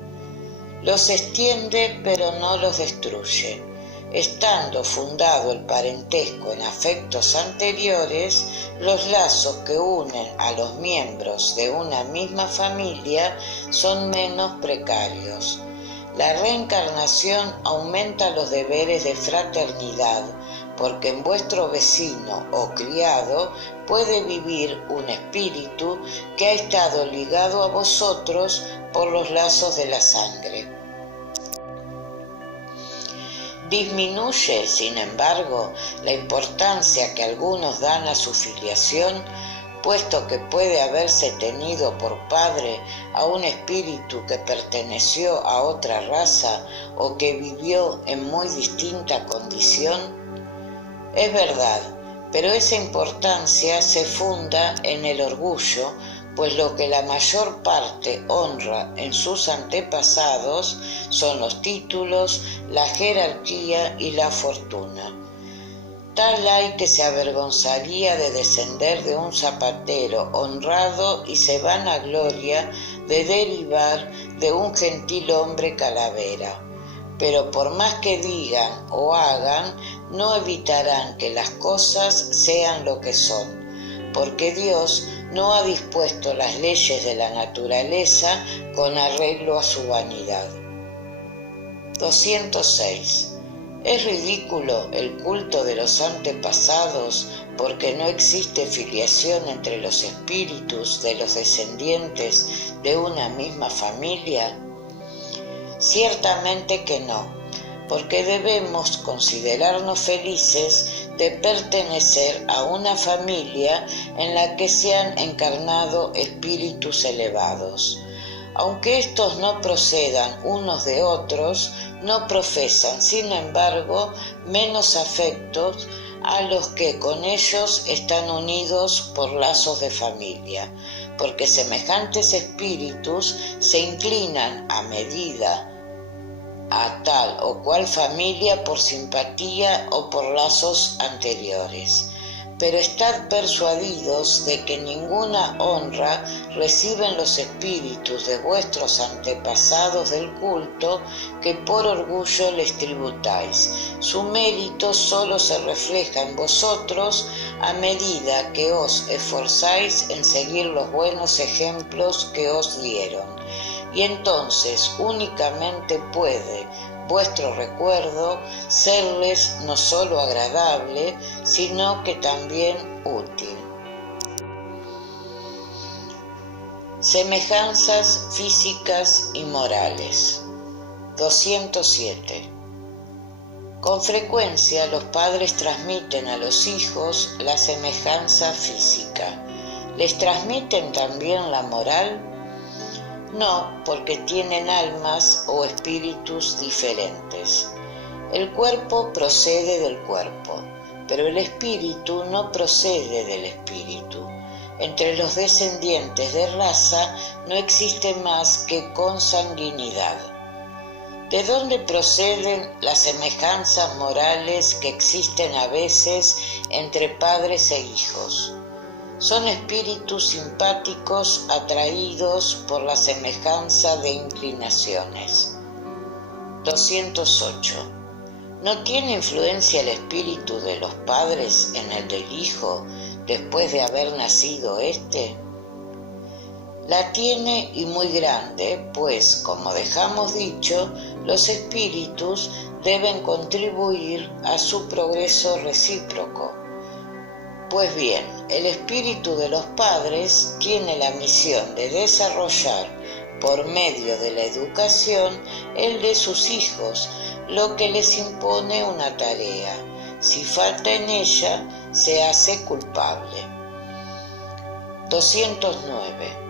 Los extiende pero no los destruye. Estando fundado el parentesco en afectos anteriores, los lazos que unen a los miembros de una misma familia son menos precarios. La reencarnación aumenta los deberes de fraternidad, porque en vuestro vecino o criado puede vivir un espíritu que ha estado ligado a vosotros por los lazos de la sangre. Disminuye, sin embargo, la importancia que algunos dan a su filiación, puesto que puede haberse tenido por padre a un espíritu que perteneció a otra raza o que vivió en muy distinta condición. Es verdad, pero esa importancia se funda en el orgullo, pues lo que la mayor parte honra en sus antepasados son los títulos, la jerarquía y la fortuna. Tal hay que se avergonzaría de descender de un zapatero honrado y se vanagloria de derivar de un gentil hombre calavera. Pero por más que digan o hagan, no evitarán que las cosas sean lo que son, porque Dios no ha dispuesto las leyes de la naturaleza con arreglo a su vanidad. 206. Es ridículo el culto de los antepasados porque no existe filiación entre los espíritus de los descendientes de una misma familia. Ciertamente que no, porque debemos considerarnos felices de pertenecer a una familia en la que se han encarnado espíritus elevados. Aunque estos no procedan unos de otros, no profesan, sin embargo, menos afectos a los que con ellos están unidos por lazos de familia, porque semejantes espíritus se inclinan a medida a tal o cual familia por simpatía o por lazos anteriores. Pero estad persuadidos de que ninguna honra reciben los espíritus de vuestros antepasados del culto que por orgullo les tributáis. Su mérito solo se refleja en vosotros a medida que os esforzáis en seguir los buenos ejemplos que os dieron. Y entonces únicamente puede vuestro recuerdo serles no solo agradable, sino que también útil. Semejanzas físicas y morales. 207. Con frecuencia los padres transmiten a los hijos la semejanza física. ¿Les transmiten también la moral? No, porque tienen almas o espíritus diferentes. El cuerpo procede del cuerpo, pero el espíritu no procede del espíritu. Entre los descendientes de raza no existe más que consanguinidad. ¿De dónde proceden las semejanzas morales que existen a veces entre padres e hijos? Son espíritus simpáticos atraídos por la semejanza de inclinaciones. 208. ¿No tiene influencia el espíritu de los padres en el del hijo después de haber nacido éste? La tiene y muy grande, pues, como dejamos dicho, los espíritus deben contribuir a su progreso recíproco. Pues bien, el espíritu de los padres tiene la misión de desarrollar, por medio de la educación, el de sus hijos, lo que les impone una tarea. Si falta en ella, se hace culpable. 209.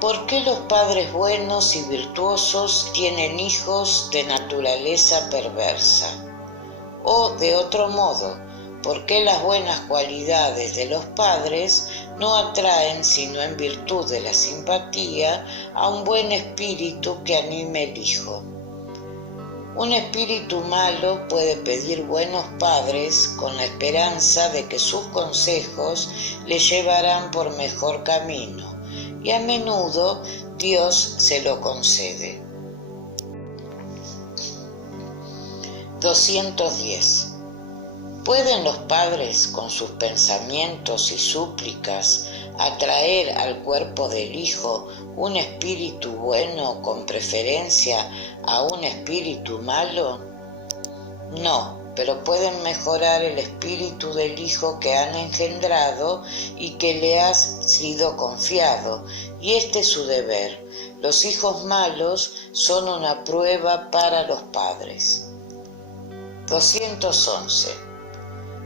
¿Por qué los padres buenos y virtuosos tienen hijos de naturaleza perversa? O, de otro modo, ¿por qué las buenas cualidades de los padres no atraen, sino en virtud de la simpatía, a un buen espíritu que anime el hijo. Un espíritu malo puede pedir buenos padres con la esperanza de que sus consejos le llevarán por mejor camino, y a menudo Dios se lo concede. 210. ¿Pueden los padres, con sus pensamientos y súplicas, atraer al cuerpo del hijo un espíritu bueno con preferencia a un espíritu malo? No, pero pueden mejorar el espíritu del hijo que han engendrado y que le ha sido confiado, y este es su deber. Los hijos malos son una prueba para los padres. 211.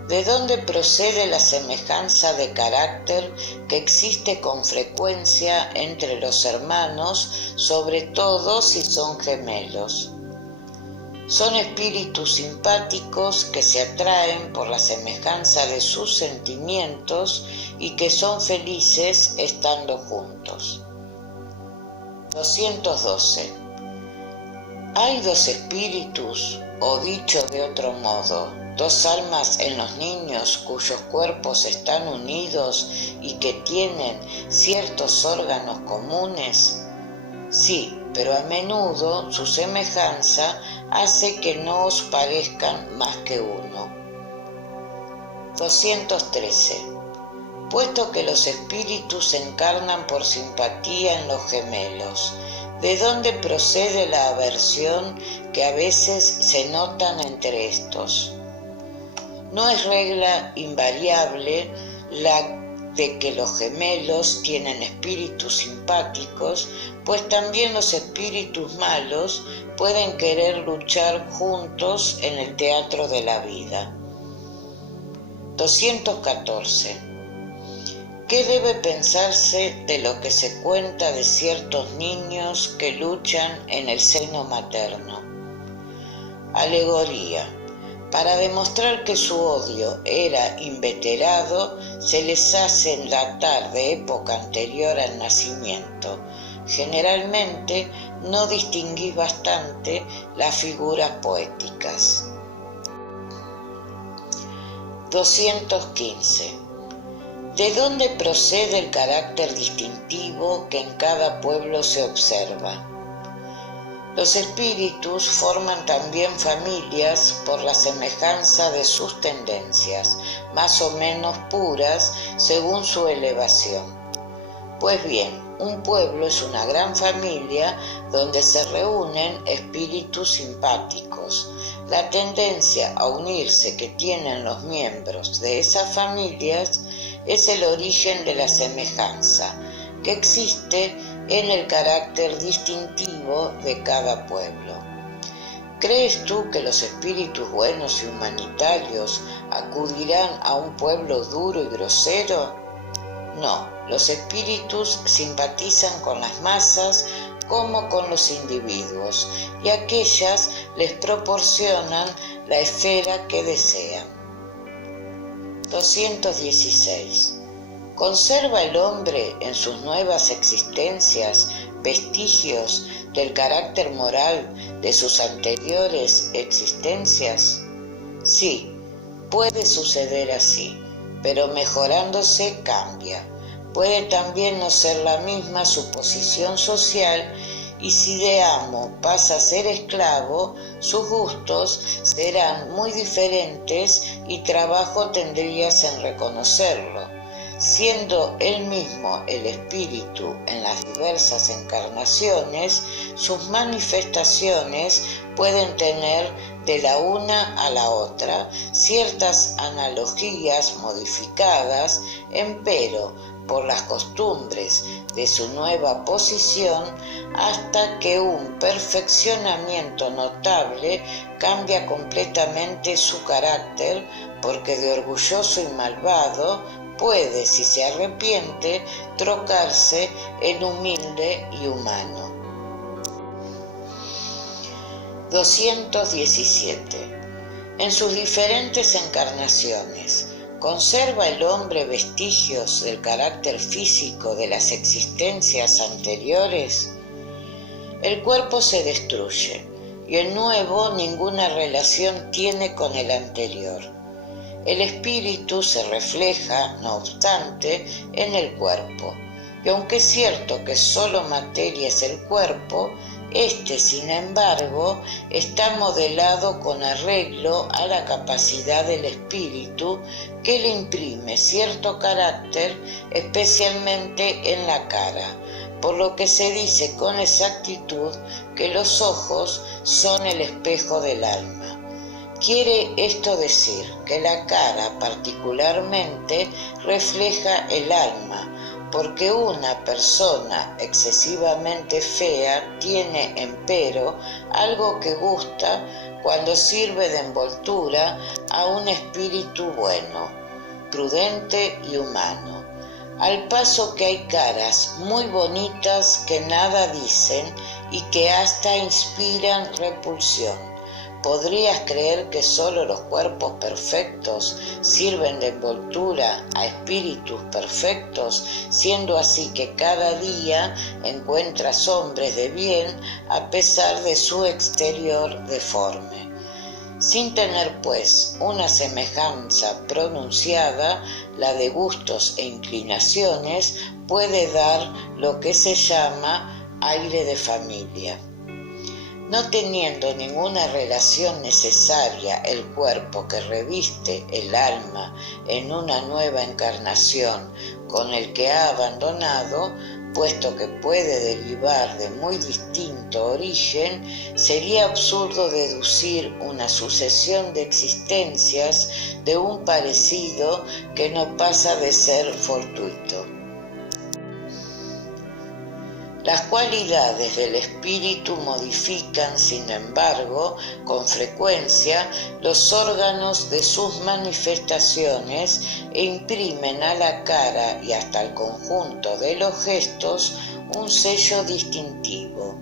¿De dónde procede la semejanza de carácter que existe con frecuencia entre los hermanos, sobre todo si son gemelos? Son espíritus simpáticos que se atraen por la semejanza de sus sentimientos y que son felices estando juntos. 212. Hay dos espíritus, o dicho de otro modo, dos almas en los niños cuyos cuerpos están unidos y que tienen ciertos órganos comunes. Sí, pero a menudo su semejanza hace que no os parezcan más que uno. 213. Puesto que los espíritus se encarnan por simpatía en los gemelos, ¿de dónde procede la aversión que a veces se notan entre estos? No es regla invariable la de que los gemelos tienen espíritus simpáticos, pues también los espíritus malos pueden querer luchar juntos en el teatro de la vida. 214. ¿Qué debe pensarse de lo que se cuenta de ciertos niños que luchan en el seno materno? Alegoría. Para demostrar que su odio era inveterado, se les hace enlatar de época anterior al nacimiento. Generalmente no distinguís bastante las figuras poéticas. 215. ¿De dónde procede el carácter distintivo que en cada pueblo se observa? Los espíritus forman también familias por la semejanza de sus tendencias, más o menos puras según su elevación. Pues bien, un pueblo es una gran familia donde se reúnen espíritus simpáticos. La tendencia a unirse que tienen los miembros de esas familias es el origen de la semejanza que existe en el carácter distintivo de cada pueblo. ¿Crees tú que los espíritus buenos y humanitarios acudirán a un pueblo duro y grosero? No, los espíritus simpatizan con las masas como con los individuos, y aquellas les proporcionan la esfera que desean. 216. ¿Conserva el hombre en sus nuevas existencias vestigios del carácter moral de sus anteriores existencias? Sí, puede suceder así, pero mejorándose cambia. Puede también no ser la misma su posición social, y si de amo pasa a ser esclavo, sus gustos serán muy diferentes y trabajo tendrías en reconocerlo. Siendo él mismo el espíritu en las diversas encarnaciones, sus manifestaciones pueden tener de la una a la otra ciertas analogías modificadas, empero por las costumbres de su nueva posición, hasta que un perfeccionamiento notable cambia completamente su carácter, porque de orgulloso y malvado puede, si se arrepiente, trocarse en humilde y humano. 217. En sus diferentes encarnaciones, ¿Conserva el hombre vestigios del carácter físico de las existencias anteriores? El cuerpo se destruye y el nuevo ninguna relación tiene con el anterior. El espíritu se refleja, no obstante, en el cuerpo, y aunque es cierto que solo materia es el cuerpo, este, sin embargo, está modelado con arreglo a la capacidad del espíritu que le imprime cierto carácter, especialmente en la cara, por lo que se dice con exactitud que los ojos son el espejo del alma. Quiere esto decir que la cara particularmente refleja el alma, porque una persona excesivamente fea tiene, empero, algo que gusta cuando sirve de envoltura a un espíritu bueno, prudente y humano. Al paso que hay caras muy bonitas que nada dicen y que hasta inspiran repulsión. ¿Podrías creer que solo los cuerpos perfectos sirven de envoltura a espíritus perfectos, siendo así que cada día encuentras hombres de bien a pesar de su exterior deforme? Sin tener, pues, una semejanza pronunciada, la de gustos e inclinaciones puede dar lo que se llama aire de familia. No teniendo ninguna relación necesaria el cuerpo que reviste el alma en una nueva encarnación con el que ha abandonado, puesto que puede derivar de muy distinto origen, sería absurdo deducir una sucesión de existencias de un parecido que no pasa de ser fortuito. Las cualidades del espíritu modifican, sin embargo, con frecuencia los órganos de sus manifestaciones e imprimen a la cara y hasta al conjunto de los gestos un sello distintivo.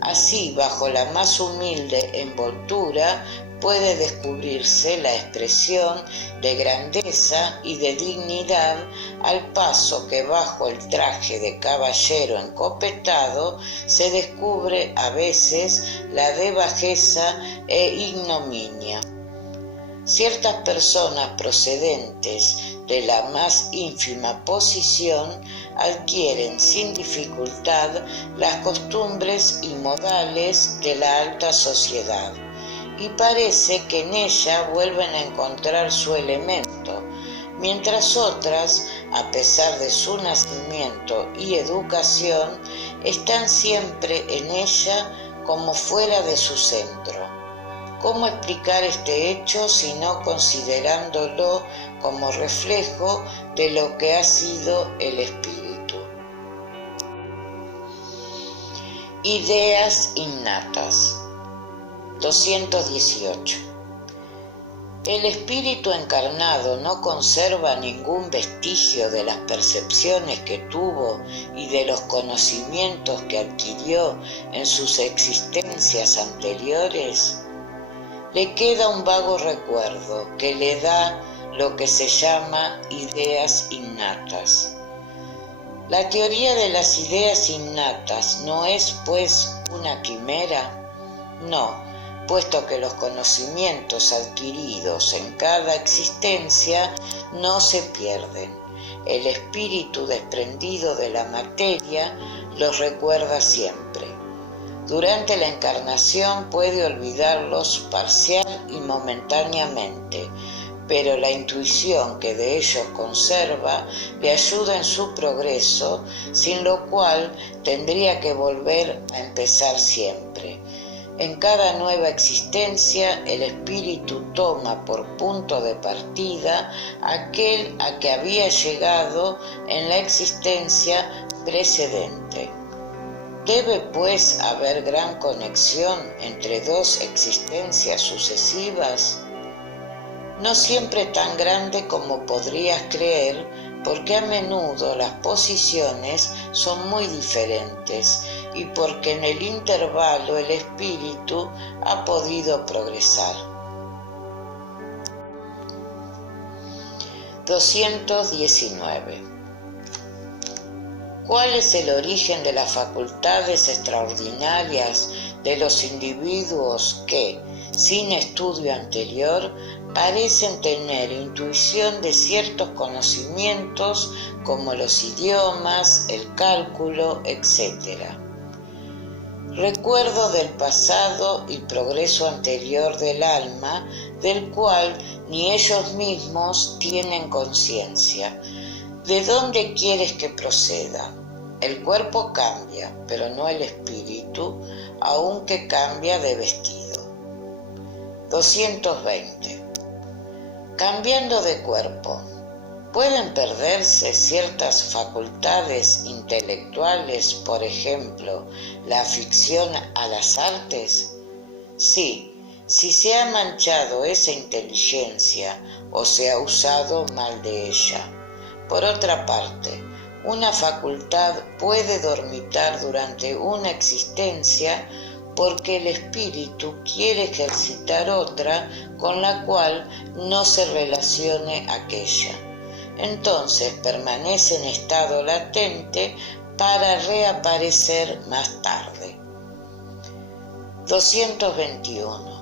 Así, bajo la más humilde envoltura, puede descubrirse la expresión de grandeza y de dignidad, al paso que bajo el traje de caballero encopetado se descubre a veces la de bajeza e ignominia. Ciertas personas procedentes de la más ínfima posición adquieren sin dificultad las costumbres y modales de la alta sociedad, y parece que en ella vuelven a encontrar su elemento, mientras otras, a pesar de su nacimiento y educación, están siempre en ella como fuera de su centro. ¿Cómo explicar este hecho sino considerándolo como reflejo de lo que ha sido el espíritu? Ideas innatas. 218. El espíritu encarnado no conserva ningún vestigio de las percepciones que tuvo y de los conocimientos que adquirió en sus existencias anteriores. Le queda un vago recuerdo que le da lo que se llama ideas innatas. La teoría de las ideas innatas no es, pues, una quimera. No, puesto que los conocimientos adquiridos en cada existencia no se pierden. El espíritu desprendido de la materia los recuerda siempre. Durante la encarnación puede olvidarlos parcial y momentáneamente, pero la intuición que de ellos conserva le ayuda en su progreso, sin lo cual tendría que volver a empezar siempre. En cada nueva existencia, el espíritu toma por punto de partida aquel a que había llegado en la existencia precedente. Debe, pues, haber gran conexión entre dos existencias sucesivas, no siempre tan grande como podrías creer, porque a menudo las posiciones son muy diferentes y porque en el intervalo el espíritu ha podido progresar. 219. ¿Cuál es el origen de las facultades extraordinarias de los individuos que, sin estudio anterior, parecen tener intuición de ciertos conocimientos como los idiomas, el cálculo, etc.? Recuerdo del pasado y progreso anterior del alma, del cual ni ellos mismos tienen conciencia. ¿De dónde quieres que proceda? El cuerpo cambia, pero no el espíritu, aunque cambia de vestido. 220. Cambiando de cuerpo, ¿pueden perderse ciertas facultades intelectuales, por ejemplo, la afición a las artes? Sí, si se ha manchado esa inteligencia o se ha usado mal de ella. Por otra parte, una facultad puede dormitar durante una existencia porque el espíritu quiere ejercitar otra con la cual no se relacione aquella. Entonces permanece en estado latente para reaparecer más tarde. 221.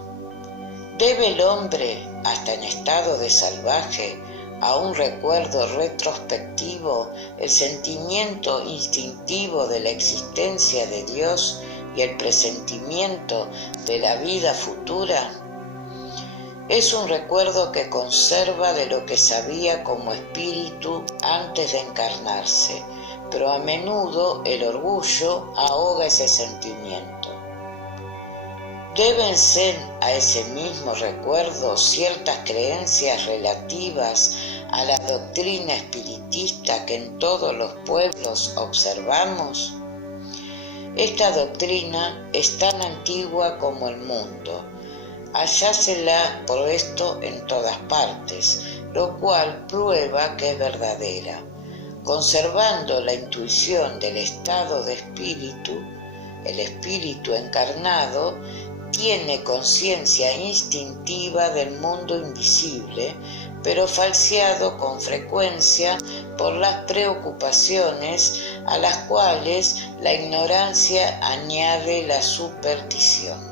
¿Debe el hombre, hasta en estado de salvaje, a un recuerdo retrospectivo el sentimiento instintivo de la existencia de Dios y el presentimiento de la vida futura? Es un recuerdo que conserva de lo que sabía como espíritu antes de encarnarse, pero a menudo el orgullo ahoga ese sentimiento. Deben a ese mismo recuerdo ciertas creencias relativas a la doctrina espiritista que en todos los pueblos observamos. Esta doctrina es tan antigua como el mundo. Hallársela por esto en todas partes, lo cual prueba que es verdadera. Conservando la intuición del estado de espíritu, el espíritu encarnado tiene conciencia instintiva del mundo invisible, pero falseado con frecuencia por las preocupaciones a las cuales la ignorancia añade la superstición.